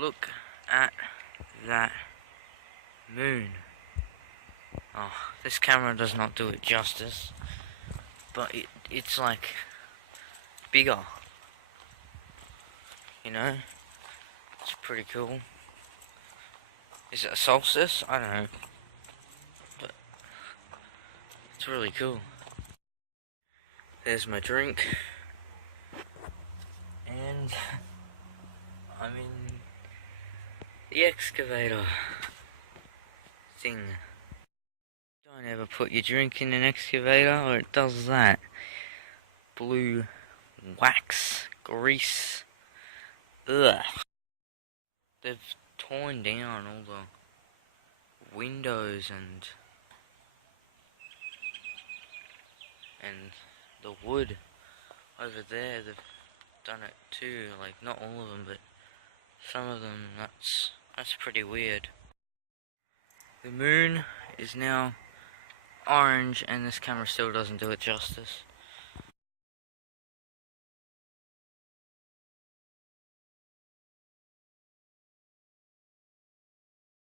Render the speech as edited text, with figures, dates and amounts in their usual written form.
Look at that moon. Oh, this camera does not do it justice, but it's like bigger, you know? It's pretty cool. Is it a solstice? I don't know, but it's really cool. There's my drink, and I'm in the excavator thing. Don't ever put your drink in an excavator or it does that. Blue wax, grease, ugh. They've torn down all the windows and the wood over there. They've done it too, like not all of them, but some of them. That's pretty weird. The moon is now orange, and this camera still doesn't do it justice.